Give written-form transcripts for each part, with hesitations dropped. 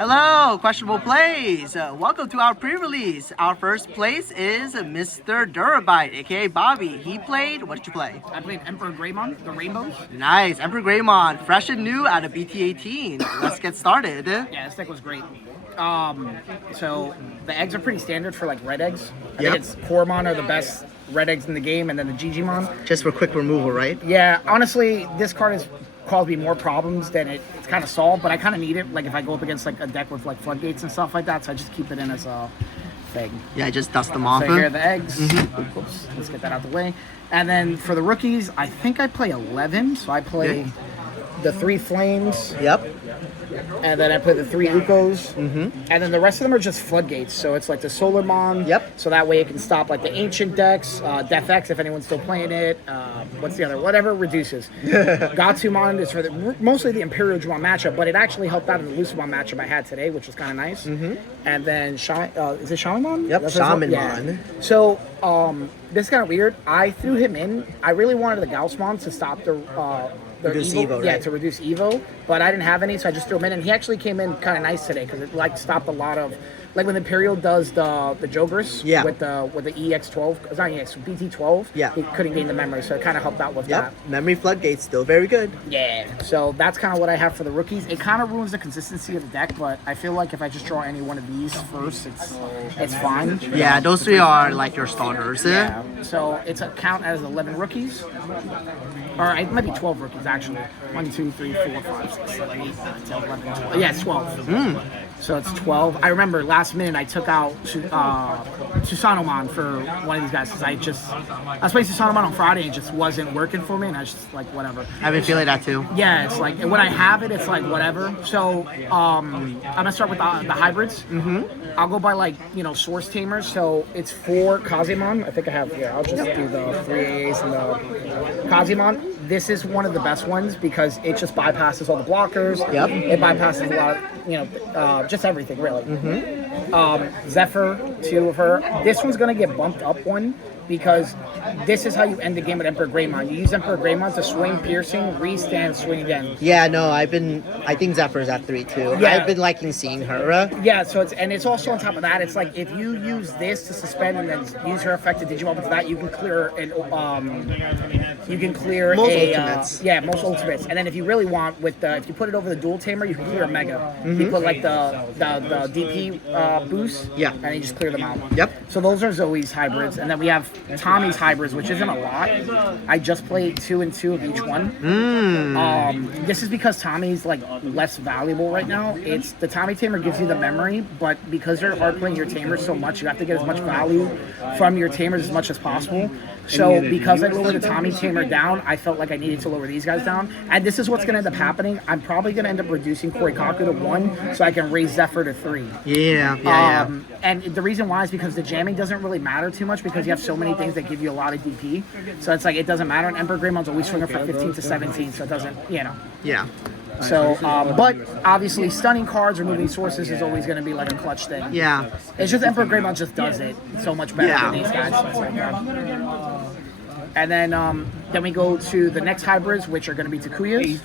Hello, questionable plays. Welcome to our pre-release. Our first place is Mr. Durabyte, aka Bobby. He played. What did you play? I played EmperorGreymon, the rainbows. Nice, EmperorGreymon, fresh and new out of BT18. Let's get started. Yeah, this deck was great. So the eggs are pretty standard for like red eggs. I Yep. think it's Coromon are the best red eggs in the game, and then the Digimon. Just for quick removal, right? Yeah, honestly, this card has caused me more problems than it's kind of solved, but I kind of need it. Like if I go up against like a deck with like floodgates and stuff like that, so I just keep it in as a thing. Yeah, I just dust them off. So here are the eggs. Oops, let's get that out of the way. And then for the rookies, I think I play 11. So I play the 3 flames. Yep. And then I play the 3 Ukos. And then the rest of them are just floodgates. So it's like the Solarmon. Yep. So that way it can stop like the ancient decks, Death X if anyone's still playing it. What's the other? Whatever reduces. Gatsumon is for mostly the EmperorGreymon matchup, but it actually helped out in the Lucemon matchup I had today, which was kind of nice. And then is it Shamanmon? Yep, Shamanmon. Yeah. So this is kind of weird. I threw him in. I really wanted the Gaussmon to stop the Reduce Evo, yeah, right? to reduce Evo, but I didn't have any, so I just threw him in, and he actually came in kind of nice today because it like stopped a lot of, like when Imperial does the Jogres with the EX12, it's not EX, BT12. Yeah, he couldn't gain the memory, so it kind of helped out with that. Memory floodgates still very good. Yeah, so that's kind of what I have for the rookies. It kind of ruins the consistency of the deck, but I feel like if I just draw any one of these first, it's fine. Yeah, those 3 are like your starters. Yeah, so it's a count as 11 rookies. Or it might be 12 rookies, actually. 1, 2, 3, 4, 5, 6, 7, 8, 9, 10, 11, 12. Yeah, it's 12. So it's 12. I remember last minute I took out Susanomon for one of these guys because I was playing Susanomon on Friday and it just wasn't working for me, and I was just like, whatever. I've been feeling that too. Yeah, it's like when I have it, it's like whatever. So I'm gonna start with the hybrids. I'll go by like source tamers. So it's 4 Kazemon. I think I have here. I'll just do the 3 AAs and the Kazemon. This is one of the best ones because it just bypasses all the blockers. Yep. It bypasses a lot of just everything really. Zephyr, 2 of her. This one's gonna get bumped up one because this is how you end the game with EmperorGreymon. You use EmperorGreymon to swing, piercing, restand, swing again. Yeah, no, I think Zephyr's at 3 too. Yeah. I've been liking seeing her. Yeah, so it's also on top of that. It's like if you use this to suspend and then use her effect to Digimon with that, you can clear Most ultimates. Yeah, most ultimates. And then if you really want if you put it over the dual tamer, you can clear a mega. You put like the DP boost. Yeah. And you just clear them out. Yep. So those are Zoe's hybrids, and then we have Tommy's hybrids, which isn't a lot. I just played 2 and 2 of each one. This is because Tommy's like less valuable right now. It's the Tommy Tamer gives you the memory, but because you're hard playing your tamers so much, you have to get as much value from your tamers as much as possible. So because I lowered the Tommy Tamer down, I felt like I needed to lower these guys down. And this is what's going to end up happening. I'm probably going to end up reducing Korikaku to 1 so I can raise Zephyr to 3. Yeah. And the reason why is because the jamming doesn't really matter too much because you have so many things that give you a lot of DP. So it's like it doesn't matter. And EmperorGreymon's always swinging for 15 to 17, so it doesn't, Yeah. So, but obviously stunning cards or moving sources is always going to be like a clutch thing. Yeah. It's just EmperorGreymon just does it so much better than these guys. So it's like, and then we go to the next hybrids, which are going to be Takuyas.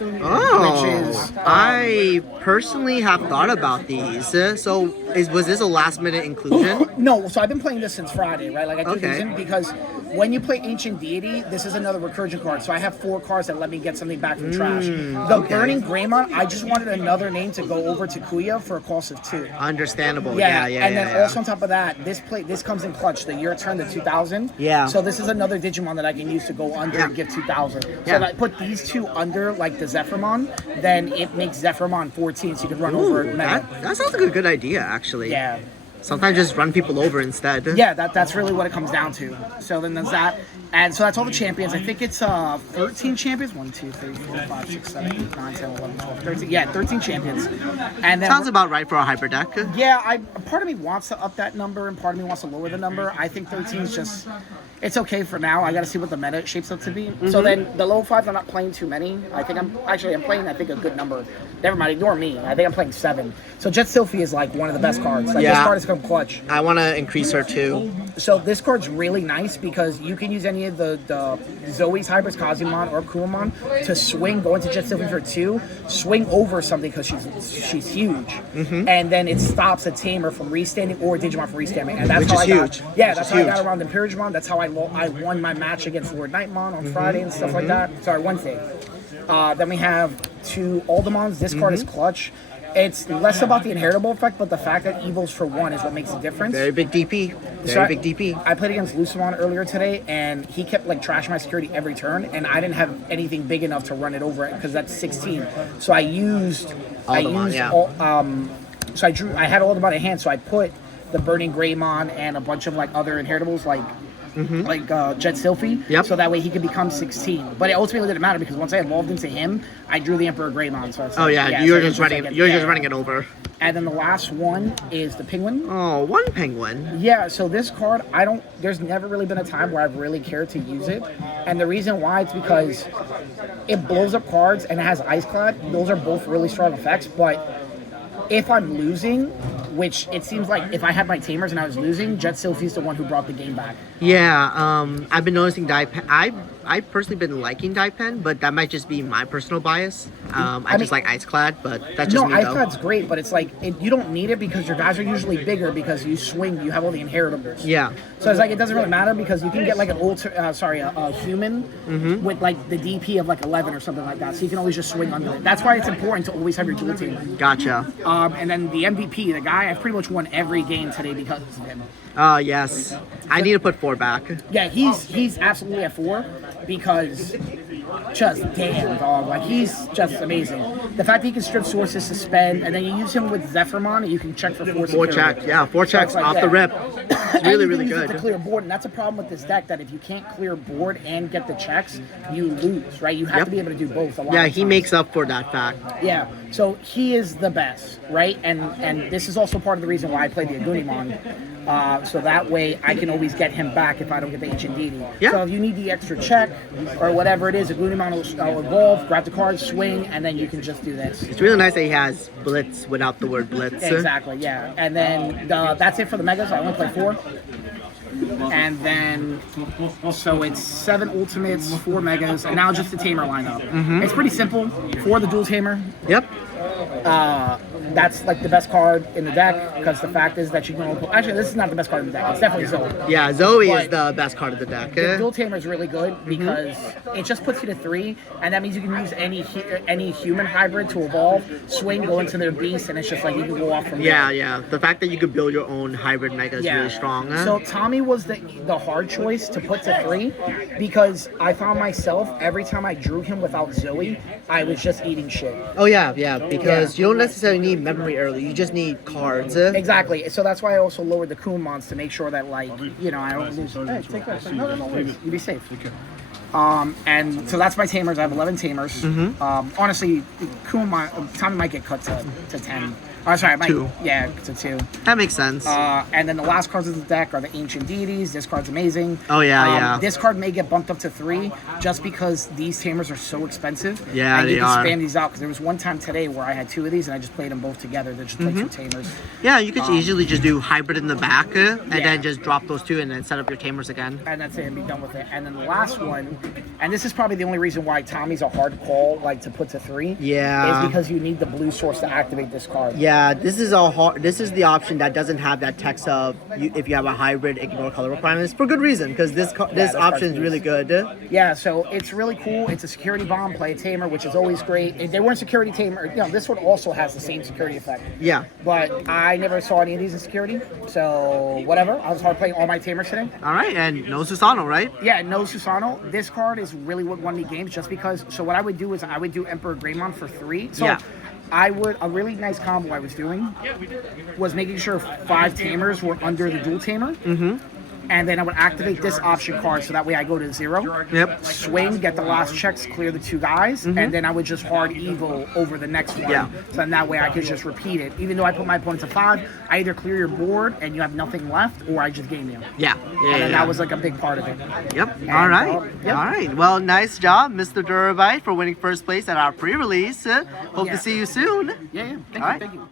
I personally have thought about these. So, was this a last-minute inclusion? No, so I've been playing this since Friday, right? Like I threw these in because when you play Ancient Deity, this is another recursion card. So I have 4 cards that let me get something back from trash. The Burning Greymon, I just wanted another name to go over to Kuya for a cost of 2. Understandable. Yeah. And then also on top of that, this comes in clutch. The year turn to 2000. Yeah. So this is another Digimon that I can use to go under and give 2000. So if I put these 2 under like the Zephyrmon, then it makes Zephyrmon 14, so you can run over Mega. That sounds like a good idea, actually. Yeah. Sometimes just run people over instead. Yeah, that's really what it comes down to. So then there's that. And so that's all the champions. I think it's 13 champions. 1, 2, 3, 4, 5, 6, 7, 8, 9, 10, 11, 12, 13. Yeah, 13 champions. And then sounds about right for a hyper deck. Yeah, part of me wants to up that number and part of me wants to lower the number. I think 13 is just, it's okay for now. I got to see what the meta shapes up to be. So then the low 5s, I'm not playing too many. I'm playing, I think, a good number. Never mind, ignore me. I think I'm playing 7. So Jet Sylphie is like one of the best cards. Like this card is from Clutch. I want to increase her too. So this card's really nice because you can use any of the Zoe's hybrids, Kazumon or Kumamon, to swing, go into Jet Sylvie for 2, swing over something because she's huge, and then it stops a tamer from restanding or a Digimon from restanding, and that's how I got. Yeah, that's how I got around EmperorGreymon. That's how I won my match against Lord Nightmon on Friday and stuff like that. Sorry, Wednesday. Then we have 2 Aldemons. This card is Clutch. It's less about the inheritable effect, but the fact that Evil's for 1 is what makes a difference. Very big DP. Big DP. I played against Lucimon earlier today, and he kept like trashing my security every turn, and I didn't have anything big enough to run it over because that's 16. So I used I had Aldemon in hand, so I put the Burning Greymon and a bunch of like other inheritables like Jet Sylphie, so that way he could become 16. But it ultimately didn't matter because once I evolved into him, I drew the EmperorGreymon. So you're just running it over. And then the last one is the Penguin. Oh, 1 penguin. Yeah, so this card, there's never really been a time where I've really cared to use it. And the reason why it's because it blows up cards and it has Ice Clad. Those are both really strong effects, but if I'm losing, which it seems like if I had my tamers and I was losing, Jet Sylphie's the one who brought the game back. Yeah, I've been noticing I've personally been liking Daipen, but that might just be my personal bias. I just like Ice Clad, but that's just me though. Ice Clad's great, but it's like you don't need it because your guys are usually bigger because you swing, you have all the inheritables. Yeah. So it's like it doesn't really matter because you can get like a human with like the DP of like 11 or something like that, so you can always just swing under it. That's why it's important to always have your dual team. Gotcha. And then the MVP, the guy, I've pretty much won every game today because of him. Yes. I need to put 4 back. Yeah, he's absolutely at 4 because just damn dog, like he's just amazing. The fact that he can strip sources, suspend, and then you use him with Zephyrmon, and you can check for 4 4 check, yeah, 4 checks off the rip. It's really good. To clear board, and that's a problem with this deck. That if you can't clear board and get the checks, you lose. Right? You have to be able to do both. Yeah, he makes up for that fact. Yeah. So he is the best, right? And this is also part of the reason why I played the Agunimon. So that way I can always get him back if I don't get the Ancient Deity. Yeah. So if you need the extra check or whatever it is, Agunimon will evolve, grab the card, swing, and then you can just do this. It's really nice that he has Blitz without the word Blitz. Exactly, yeah. And then that's it for the Megas. I only play 4. And then, so it's 7 Ultimates, 4 Megas, and now just the Tamer lineup. It's pretty simple. 4 the Dual Tamer. Yep. That's like the best card in the deck because the fact is that you can only pull. Actually, this is not the best card in the deck. It's definitely Zoe. Yeah, Zoe is the best card of the deck. The Dual Tamer is really good because it just puts you to 3, and that means you can use any human hybrid to evolve, swing, go into their beast, and it's just like you can go off from there. Yeah. The fact that you could build your own hybrid mega is really strong. So Tommy was the hard choice to put to 3 because I found myself every time I drew him without Zoe, I was just eating shit. Oh yeah, because you don't necessarily need memory early. You just need cards. Exactly. So that's why I also lowered the Kumons to make sure that, like, you know, I don't lose. Hey, take that. No, worries. You be safe. And so that's my tamers. I have 11 tamers. Honestly, Tommy might get cut to 10. Oh, sorry, 2. Yeah, to 2. That makes sense. And then the last cards of the deck are the Ancient Deities. This card's amazing. Oh, yeah. This card may get bumped up to 3 just because these tamers are so expensive. Yeah, and you can spam these out because there was one time today where I had 2 of these and I just played them both together. They're just like 2 tamers. Yeah, you could easily just do hybrid in the back and then just drop those 2 and then set up your tamers again. And that's it, and be done with it. And then the last one, and this is probably the only reason why Tommy's a hard call, like to put to 3. Yeah. Is because you need the blue source to activate this card. Yeah, this is the option that doesn't have that text of if you have a hybrid, ignore color requirements for good reason because this option is really good. Yeah, so it's really cool. It's a security bomb, play a tamer, which is always great. If they weren't security tamer, this one also has the same security effect. Yeah. But I never saw any of these in security, so whatever. I was hard playing all my tamers today. All right, and no Susano, right? Yeah, no Susano. This card is really what won me games just because. So what I would do is I would do EmperorGreymon for 3. So a really nice combo I was doing was making sure 5 tamers were under the dual tamer. And then I would activate this option card so that way I go to 0. Yep. Swing, get the last checks, clear the 2 guys, and then I would just hard evil over the next one. Yeah. So then that way I could just repeat it. Even though I put my opponent to 5, I either clear your board and you have nothing left, or I just game you. Yeah. And that was like a big part of it. Yep. And, all right. Yep. All right. Well, nice job, Mr. Durabyte, for winning first place at our pre-release. Hope to see you soon. Yeah. Thank you.